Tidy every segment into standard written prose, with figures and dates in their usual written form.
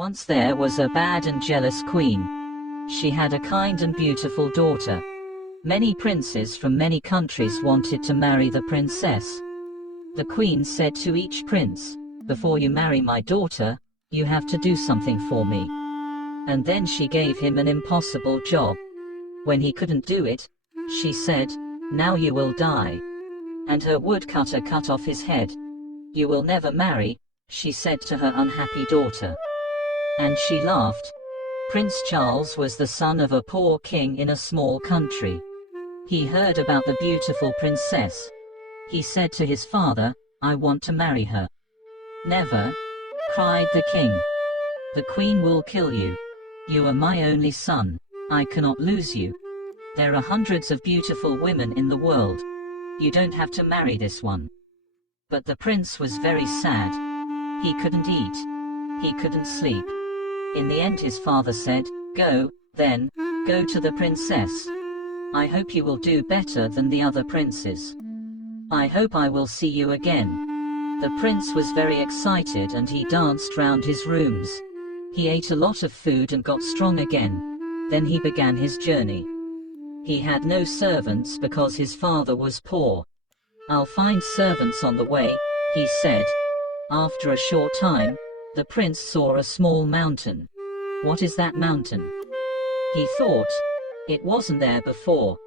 Once there was a bad and jealous queen. She had a kind and beautiful daughter. Many princes from many countries wanted to marry the princess. The queen said to each prince, "Before you marry my daughter, you have to do something for me." And then she gave him an impossible job. When he couldn't do it, she said, "Now you will die." And her woodcutter cut off his head. "You will never marry," she said to her unhappy daughter. And she laughed. Prince Charles was the son of a poor king in a small country. He heard about the beautiful princess. He said to his father, "I want to marry her." "Never," cried the king. "The queen will kill you. You are my only son. I cannot lose you. There are hundreds of beautiful women in the world. You don't have to marry this one." But the prince was very sad. He couldn't eat. He couldn't sleep. In the end his father said, "Go, then, go to the princess. I hope you will do better than the other princes. I hope I will see you again." The prince was very excited and he danced round his rooms. He ate a lot of food and got strong again. Then he began his journey. He had no servants because his father was poor. "I'll find servants on the way," he said. After a short time, the prince saw a small mountain. "What is that mountain?" he thought. It wasn't there before.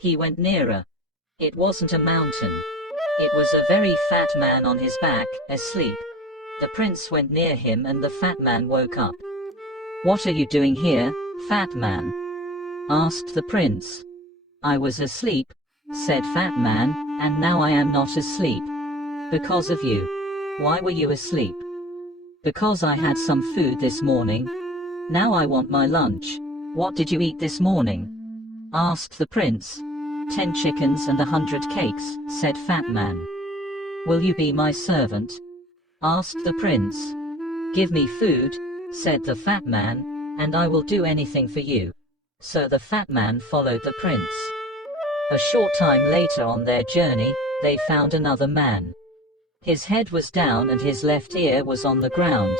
He went nearer. It wasn't a mountain. It was a very fat man on his back, asleep. The prince went near him and the fat man woke up. "What are you doing here, fat man?" asked the prince. "I was asleep," said fat man, "and now I am not asleep. Because of you." "Why were you asleep?" "Because I had some food this morning. Now I want my lunch." "What did you eat this morning?" asked the prince. 10 chickens and 100 cakes," said fat man. "Will you be my servant?" asked the prince. "Give me food," said the fat man, "and I will do anything for you." So the fat man followed the prince. A short time later on their journey, they found another man. His head was down and his left ear was on the ground.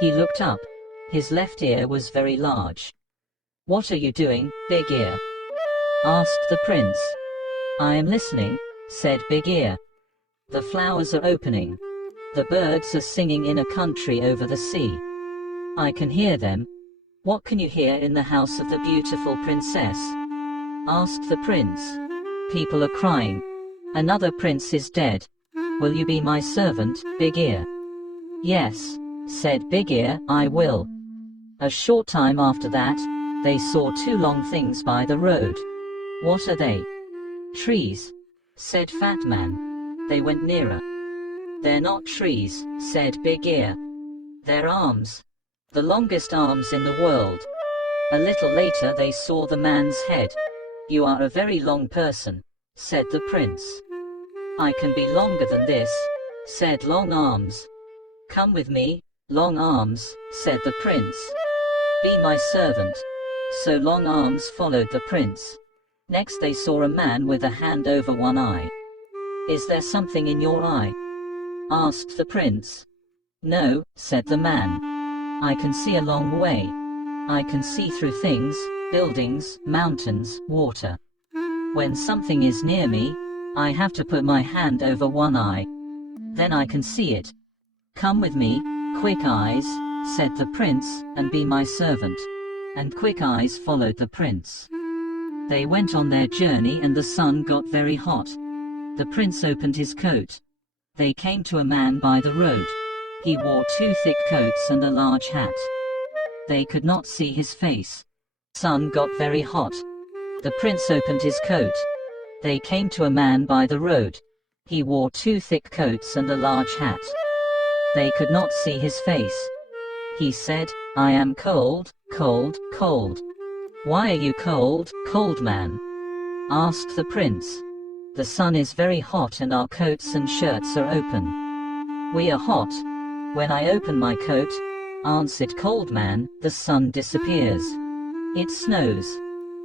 He looked up. His left ear was very large. "What are you doing, Big Ear?" asked the prince. "I am listening," said Big Ear. "The flowers are opening. The birds are singing in a country over the sea. I can hear them." "What can you hear in the house of the beautiful princess?" asked the prince. "People are crying. Another prince is dead. Will you be my servant, Big Ear?" "Yes," said Big Ear, "I will." A short time after that, they saw 2 long things by the road. "What are they?" "Trees," said Fat Man. They went nearer. "They're not trees," said Big Ear. "They're arms. The longest arms in the world." A little later they saw the man's head. "You are a very long person," said the prince. "I can be longer than this," said Long Arms. "Come with me, Long Arms," said the prince. "Be my servant." So Long Arms followed the prince. Next they saw a man with a hand over one eye. "Is there something in your eye?" asked the prince. "No," said the man. "I can see a long way. I can see through things, buildings, mountains, water. When something is near me, I have to put my hand over one eye. Then I can see it. Come with me, Quick Eyes," said the prince, "and be my servant." And Quick Eyes followed the prince. They went on their journey and the sun got very hot. The prince opened his coat. They came to a man by the road. He wore 2 thick coats and a large hat. They could not see his face. Sun got very hot. The prince opened his coat. They came to a man by the road. He wore 2 thick coats and a large hat. They could not see his face. He said, "I am cold, cold, cold." "Why are you cold, cold man?" asked the prince. "The sun is very hot and our coats and shirts are open." "We are hot. When I open my coat," answered Cold Man, "the sun disappears. It snows.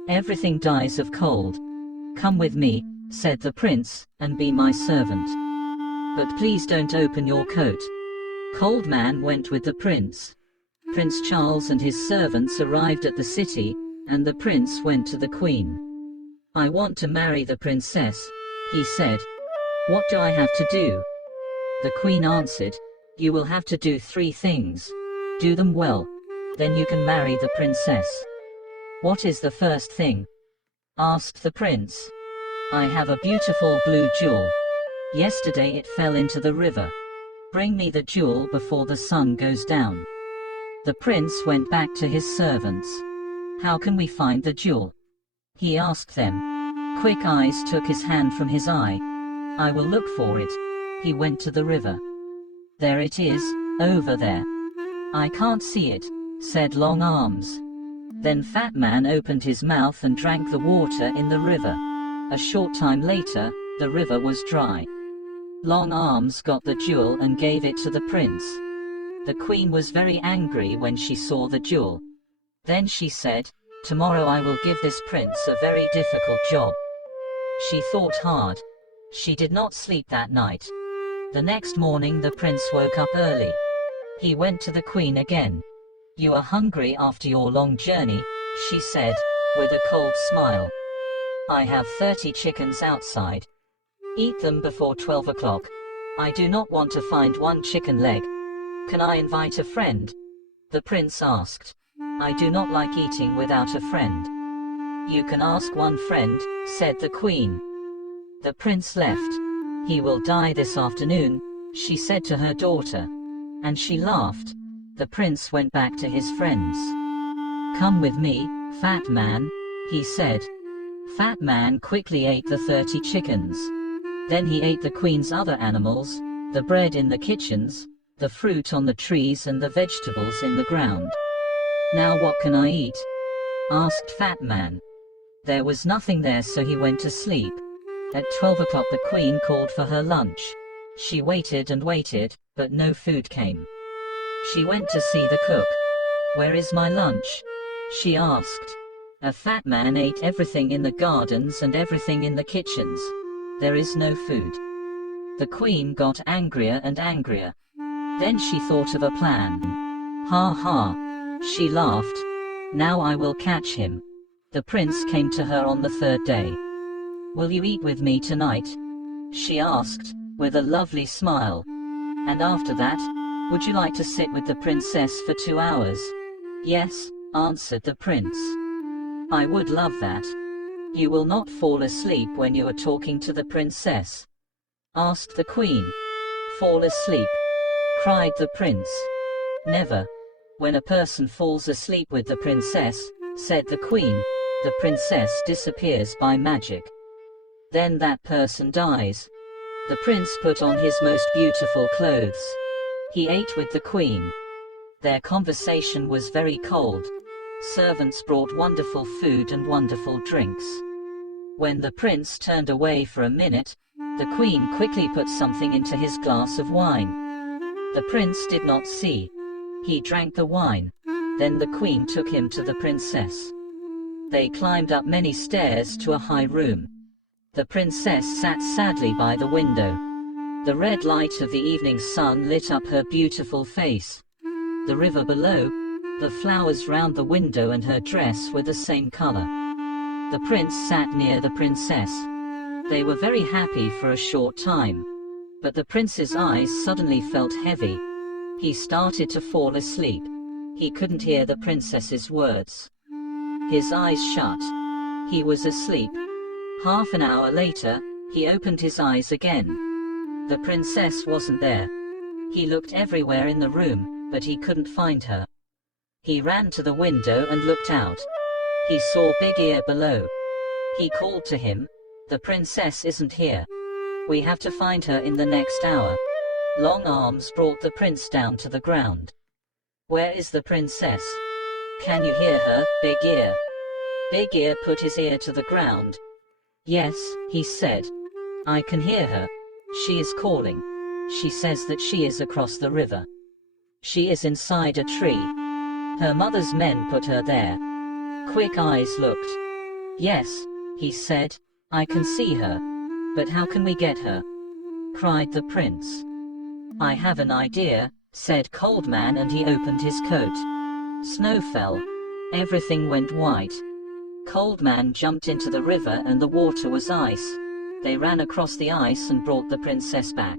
Everything dies of cold. Come with me," said the prince, "and be my servant. But please don't open your coat." Cold Man went with the prince. Prince Charles and his servants arrived at the city, and the prince went to the queen. "I want to marry the princess," he said. "What do I have to do?" The queen answered, "You will have to do 3 things. Do them well. Then you can marry the princess." "What is the first thing?" asked the prince. "I have a beautiful blue jewel. Yesterday it fell into the river. Bring me the jewel before the sun goes down." The prince went back to his servants. "How can we find the jewel?" he asked them. Quick Eyes took his hand from his eye. "I will look for it." He went to the river. "There it is, over there." "I can't see it," said Long Arms. Then Fat Man opened his mouth and drank the water in the river. A short time later, the river was dry. Long Arms got the jewel and gave it to the prince. The queen was very angry when she saw the jewel. Then she said, "Tomorrow I will give this prince a very difficult job." She thought hard. She did not sleep that night. The next morning the prince woke up early. He went to the queen again. "You are hungry after your long journey," she said, with a cold smile. "I have 30 chickens outside. Eat them before 12 o'clock. I do not want to find 1 chicken leg. Can I invite a friend?" The prince asked. "I do not like eating without a friend." "You can ask 1 friend," said the queen. The prince left. "He will die this afternoon," she said to her daughter. And she laughed. The prince went back to his friends. "Come with me, Fat Man," he said. Fat Man quickly ate the 30 chickens. Then he ate the queen's other animals, the bread in the kitchens, the fruit on the trees and the vegetables in the ground. "Now what can I eat?" asked Fat Man. There was nothing there, so he went to sleep. At 12 o'clock the queen called for her lunch. She waited and waited, but no food came. She went to see the cook. "Where is my lunch?" she asked. "A fat man ate everything in the gardens and everything in the kitchens. There is no food." The queen got angrier and angrier. Then she thought of a plan. "Ha ha!" she laughed. "Now I will catch him." The prince came to her on the 3rd day. "Will you eat with me tonight?" she asked, with a lovely smile. "And after that, would you like to sit with the princess for 2 hours?" "Yes," answered the prince. "I would love that." "You will not fall asleep when you are talking to the princess?" asked the queen. "Fall asleep?" cried the prince. "Never. When a person falls asleep with the princess," said the queen, "the princess disappears by magic. Then that person dies." The prince put on his most beautiful clothes. He ate with the queen. Their conversation was very cold. Servants brought wonderful food and wonderful drinks. When the prince turned away for a minute, the queen quickly put something into his glass of wine. The prince did not see. He drank the wine. Then the queen took him to the princess. They climbed up many stairs to a high room. The princess sat sadly by the window. The red light of the evening sun lit up her beautiful face. The river below, the flowers round the window and her dress were the same color. The prince sat near the princess. They were very happy for a short time. But the prince's eyes suddenly felt heavy. He started to fall asleep. He couldn't hear the princess's words. His eyes shut. He was asleep. Half an hour later, he opened his eyes again. The princess wasn't there. He looked everywhere in the room, but he couldn't find her. He ran to the window and looked out. He saw Big Ear below. He called to him, "The princess isn't here. We have to find her in the next hour." Long Arms brought the prince down to the ground. "Where is the princess? Can you hear her, Big Ear?" Big Ear put his ear to the ground. "Yes," he said. "I can hear her. She is calling. She says that she is across the river. She is inside a tree. Her mother's men put her there." Quick Eyes looked. "Yes," he said, "I can see her. But how can we get her?" cried the prince. "I have an idea," said Cold Man, and he opened his coat. Snow fell. Everything went white. Cold Man jumped into the river and the water was ice. They ran across the ice and brought the princess back.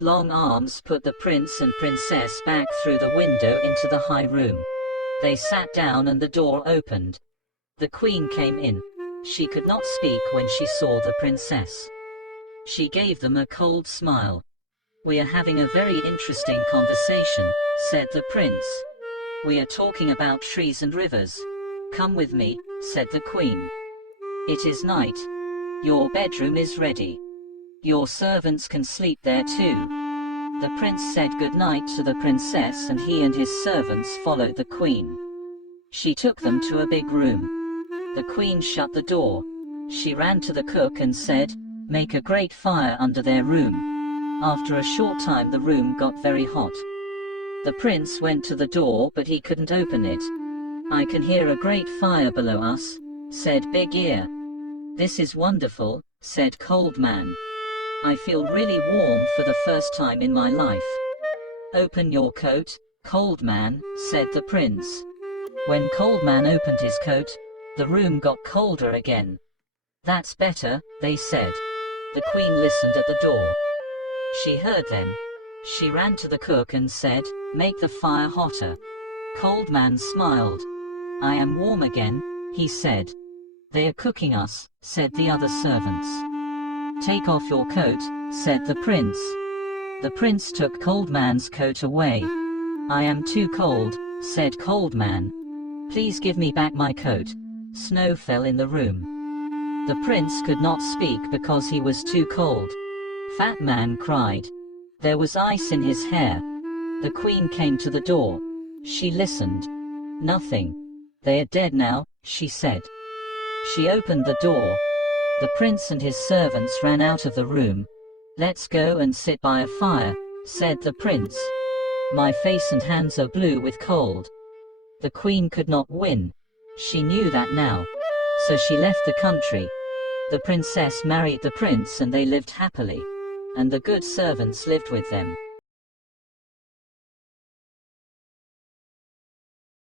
Long Arms put the prince and princess back through the window into the high room. They sat down and the door opened. The queen came in. She could not speak when she saw the princess. She gave them a cold smile. "We are having a very interesting conversation," said the prince. "We are talking about trees and rivers. Come with me," said the queen. "It is night. Your bedroom is ready. Your servants can sleep there too." The prince said good night to the princess and he and his servants followed the queen. She took them to a big room. The queen shut the door. She ran to the cook and said, "Make a great fire under their room." After a short time the room got very hot. The prince went to the door but he couldn't open it. "I can hear a great fire below us," said Big Ear. "This is wonderful," said Cold Man. "I feel really warm for the first time in my life." "Open your coat, Cold Man," said the prince. When Cold Man opened his coat, the room got colder again. "That's better," they said. The queen listened at the door. She heard them. She ran to the cook and said, "Make the fire hotter." Cold Man smiled. "I am warm again," he said. "They are cooking us," said the other servants. "Take off your coat," said the prince. The prince took Cold Man's coat away. "I am too cold," said Cold Man. "Please give me back my coat." Snow fell in the room. The prince could not speak because he was too cold. Fat Man cried. There was ice in his hair. The queen came to the door. She listened. "Nothing. They are dead now," she said. She opened the door. The prince and his servants ran out of the room. "Let's go and sit by a fire," said the prince. "My face and hands are blue with cold." The queen could not win. She knew that now. So she left the country. The princess married the prince and they lived happily. And the good servants lived with them.